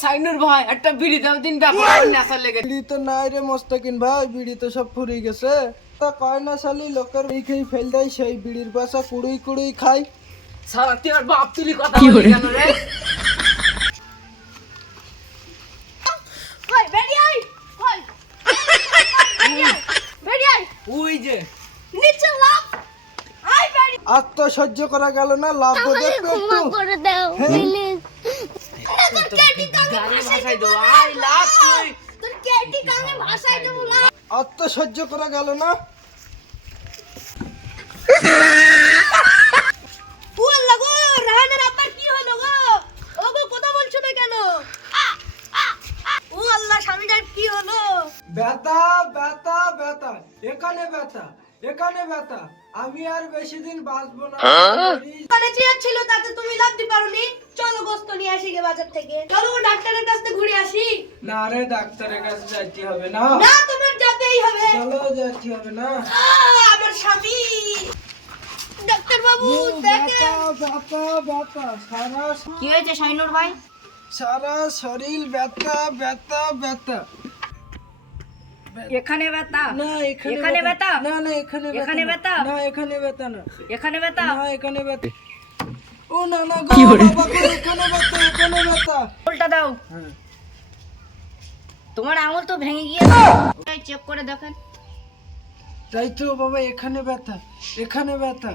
সাইনুর ভাই একটা বিড়ি দাও দিন, ব্যাপার নেশা লেগে। বিড়ি তো নাই রে মোস্তাকিন ভাই, বিড়ি তো সব ফুরিয়ে গেছে। তা কয় না শালি লোকের বিড়ি খেয়ে ফেল দেয়, সেই বিড়ির পয়সা কুড়ুই কুড়ুই খাই। সারা তুই আর বাপ তুলি কথা বলি কেন রে? ওই বেরিয়ে আই, ওই বেরিয়ে আই, ওই যে নিচে লাফ, আই বেরিয়ে। আর তো সহ্য করা গেল না, লাভ বোধে একটু করে দাও প্লিজ। তোর কেটি কানে গাড়ি ভাষাই ভাষাই দেবো, দেবো। আই লাভ তুই। তোর কেটি কানে ভাষাই দেবো লাফ। আর তো সহ্য করা গেল না। ও আল্লাহ গো, রাহানের আব্বার কি হলো গো? ও গো কথা বলছো না কেন? ও আল্লাহ, স্বামীটার কি হলো? ব্যথা ব্যথা ব্যথা, এখানে ব্যথা, এখানে ব্যথা, আমি আর বেশি দিন বাঁচবো না। মানে চেয়ার ছিল তাতে তুমি লাভ দিতে পারোনি। চলো গোস্ত নিয়ে আসি গে বাজার থেকে। চলো ডাক্তারের কাছে ঘুরে আসি। না রে, ডাক্তারের কাছে যাইতে হবে না। না, তোমার যেতেই হবে। চলো, যাইতে হবে না। আমার স্বামী। ডাক্তার বাবু ব্যথা দেখেন। ব্যথা ব্যথা, সারা কি হয়েছে শাইনুর ভাই? সারা শরীর ব্যথা ব্যথা ব্যথা। এখানে ব্যথা, না এখানে এখানে ব্যথা, না না এখানে এখানে ব্যথা, না এখানে ব্যথা না, এখানে ব্যথা। না এখানে ব্যথা। ও না না গো বাবা গো, এখানে ব্যথা, এখানে ব্যথা। উল্টা দাও। হ্যাঁ, তোমার আঙুল তো ভেঙে গিয়েছে, চেক করে দেখেন। তাই তো বাবা, এখানে ব্যথা, এখানে ব্যথা।